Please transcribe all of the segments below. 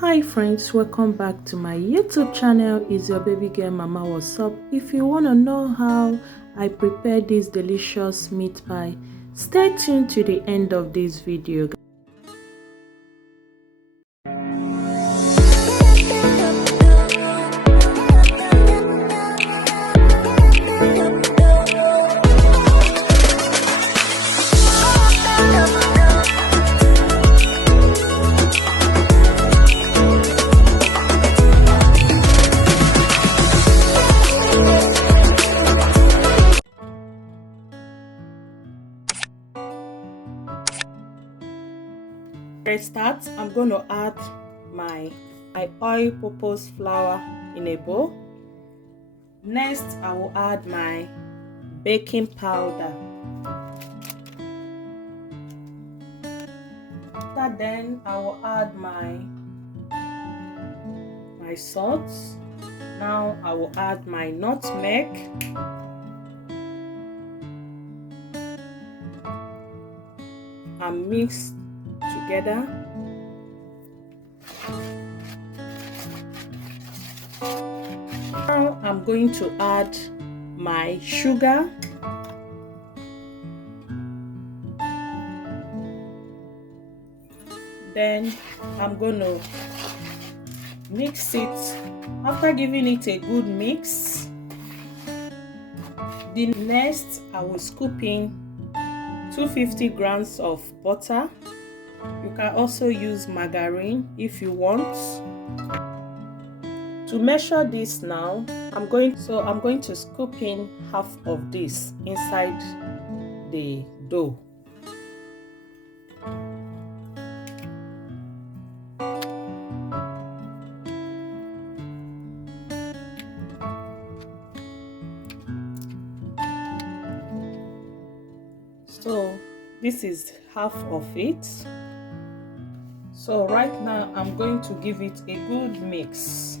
Hi friends, welcome back to my YouTube channel. It's your baby girl Mama. What's up? If you want to know how I prepare this delicious meat pie, stay tuned to the end of this video. Start, I'm going to add my oil purpose flour in a bowl. Next, I will add my baking powder. After then, I will add my salt. Now I will add my nutmeg. And mix together. Now I'm going to add my sugar. Then I'm going to mix it. After giving it a good mix, the next I will scoop in 250 grams of butter. You can also use margarine if you want. To measure this now, I'm going to scoop in half of this inside the dough. So this is half of it. So right now I'm going to give it a good mix.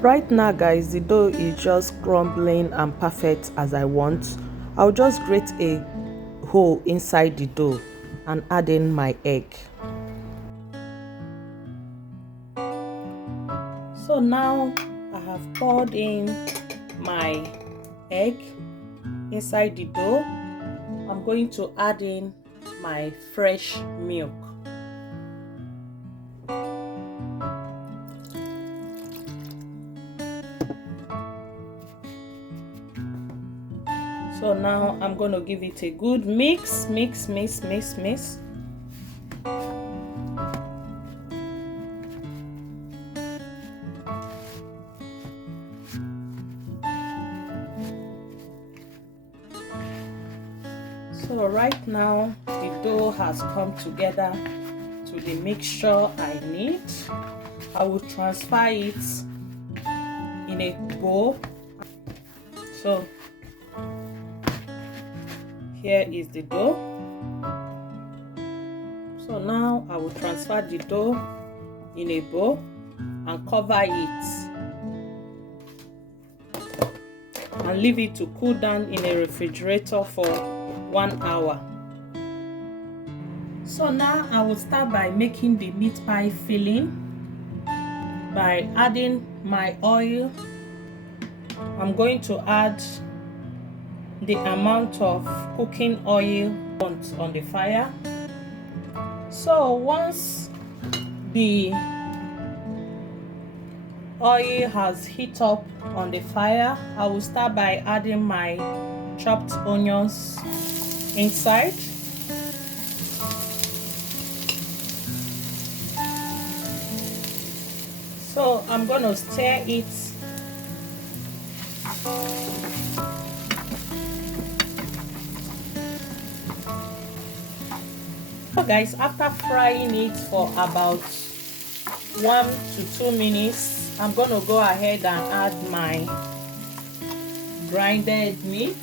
Right now guys, the dough is just crumbling and perfect as I want. I'll just grate a hole inside the dough and add in my egg. So now I have poured in my egg inside the dough. I'm going to add in my fresh milk. So now I'm going to give it a good mix. So right now the dough has come together to the mixture I need. I will transfer it in a bowl. So here is the dough. So now I will transfer the dough in a bowl and cover it and leave it to cool down in a refrigerator for 1 hour. So now I will start by making the meat pie filling by adding my oil. I'm going to add the amount of cooking oil on the fire. So once the oil has heated up on the fire, I will start by adding my chopped onions inside. So I'm going to stir it. So guys, after frying it for about 1 to 2 minutes, I'm going to go ahead and add my grinded meat,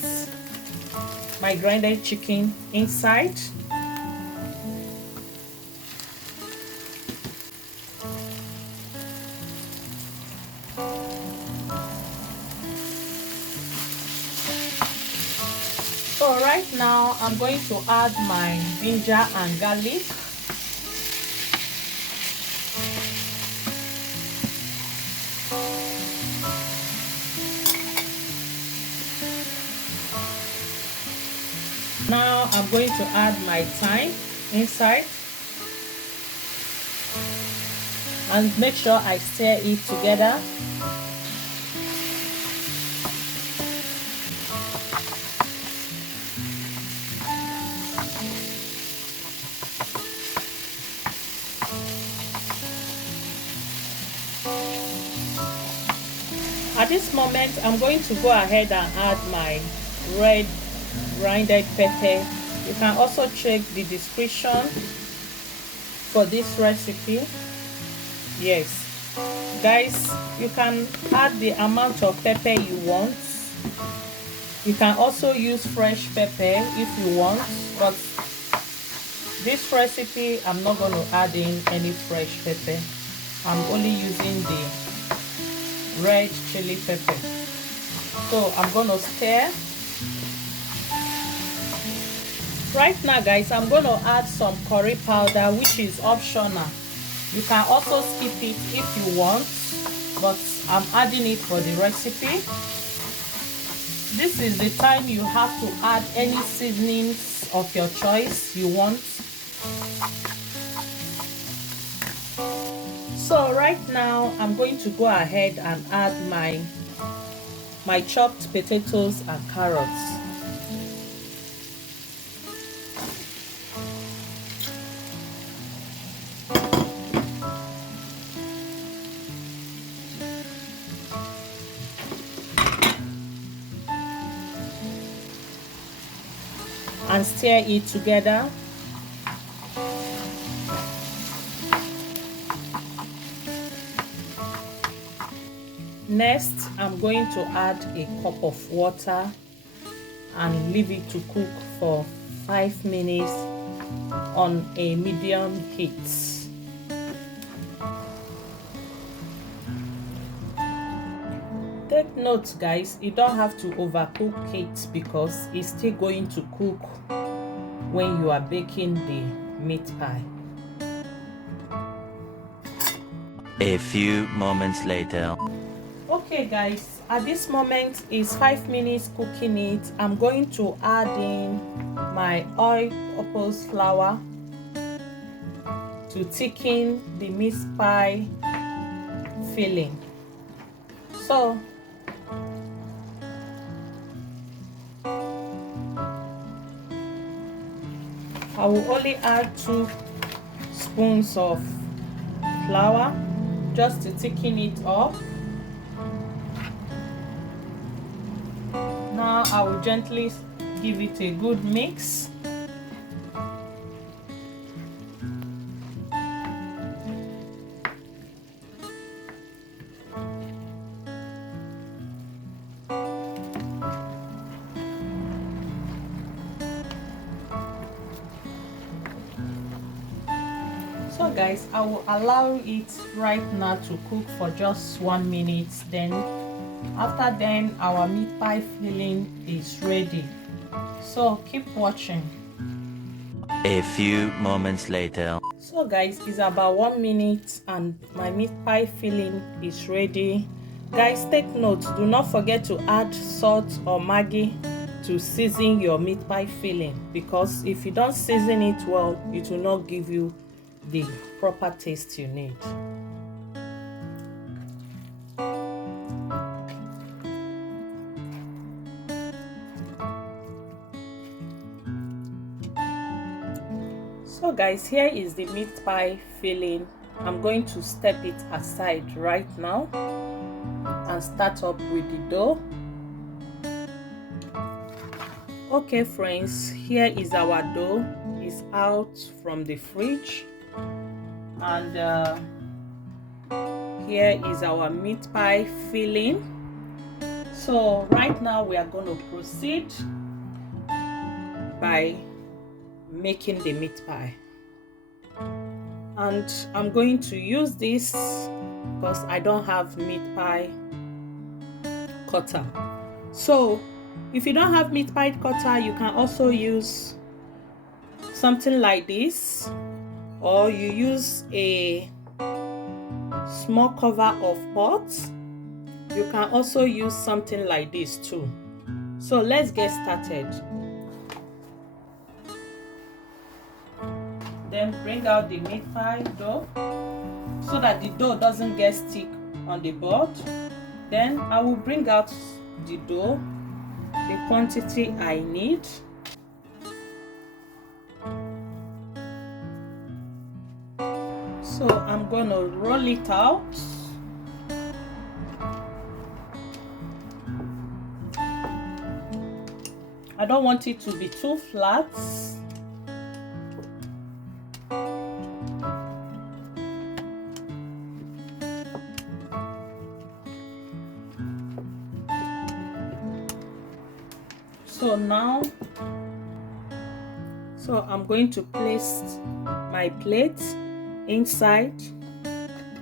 my grinded chicken inside. So right now I'm going to add my ginger and garlic. Now I'm going to add my thyme inside and make sure I stir it together. At this moment, I'm going to go ahead and add my red grinded pepper. You can also check the description for this recipe. Yes, guys, you can add the amount of pepper you want. You can also use fresh pepper if you want, but this recipe I'm not going to add in any fresh pepper. I'm only using the red chili pepper. So I'm going to stir. Right now, guys, I'm going to add some curry powder, which is optional. You can also skip it if you want, but I'm adding it for the recipe. This is the time you have to add any seasonings of your choice you want. So right now I'm going to go ahead and add my chopped potatoes and carrots. And stir it together. Next, I'm going to add a cup of water and leave it to cook for 5 minutes on a medium heat. Take note, guys, you don't have to overcook it because it's still going to cook when you are baking the meat pie. A few moments later. Okay, guys, at this moment it's 5 minutes cooking it. I'm going to add in my all-purpose flour to thicken the meat pie filling. So I will only add 2 spoons of flour just to thicken it up. Now I will gently give it a good mix. So guys, I will allow it right now to cook for just 1 minute. Then after then our meat pie filling is ready. So keep watching. A few moments later. So guys, it's about 1 minute and my meat pie filling is ready. Guys, take note, do not forget to add salt or Maggi to season your meat pie filling, because if you don't season it well, it will not give you the proper taste you need. So guys, here is the meat pie filling. I'm going to step it aside right now and start up with the dough. Okay friends, here is our dough. It's out from the fridge, and here is our meat pie filling. So right now we are going to proceed by making the meat pie, and I'm going to use this because I don't have meat pie cutter. So If you don't have meat pie cutter, you can also use something like this, or you use a small cover of pot. You can also use something like this too. So let's get started. Then bring out the meat pie dough so that the dough doesn't get stick on the board. Then I will bring out the dough, the quantity I need. So I'm gonna roll it out. I don't want it to be too flat. So I'm going to place my plate inside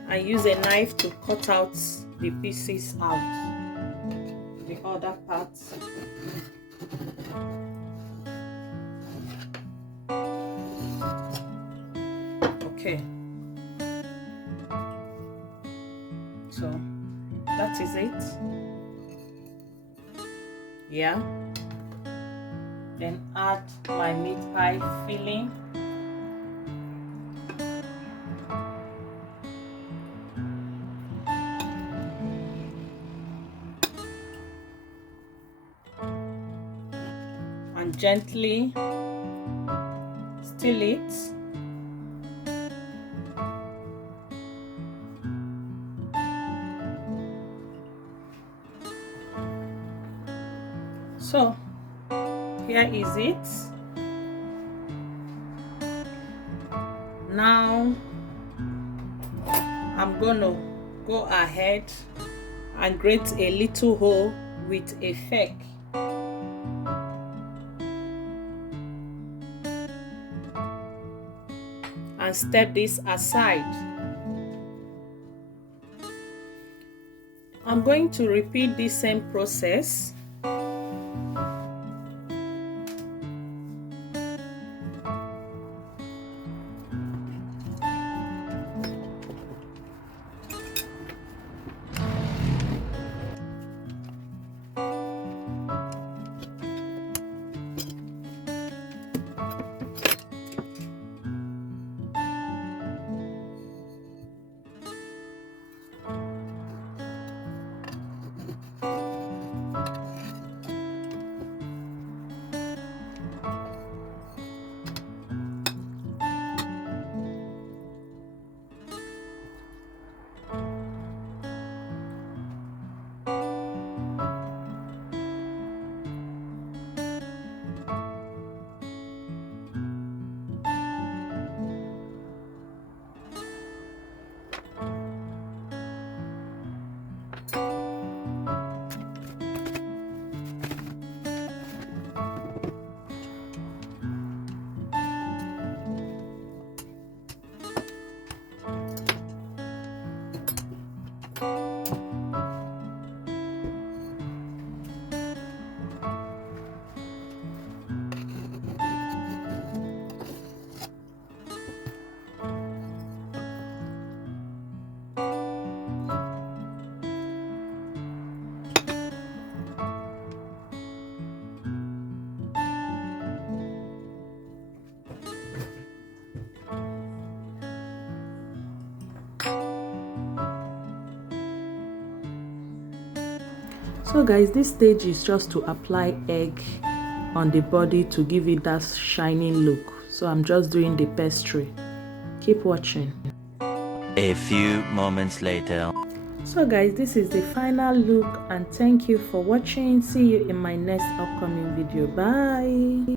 and use a knife to cut out the pieces out, the other parts. Okay, so that is it. Yeah, then add my meat pie filling. And gently stir it. So here is it. Now I'm gonna go ahead and grate a little hole with a fork. And step this aside. I'm going to repeat the same process. So guys, this stage is just to apply egg on the body to give it that shining look. So I'm just doing the pastry. Keep watching. A few moments later. So guys, this is the final look, and thank you for watching. See you in my next upcoming video. Bye.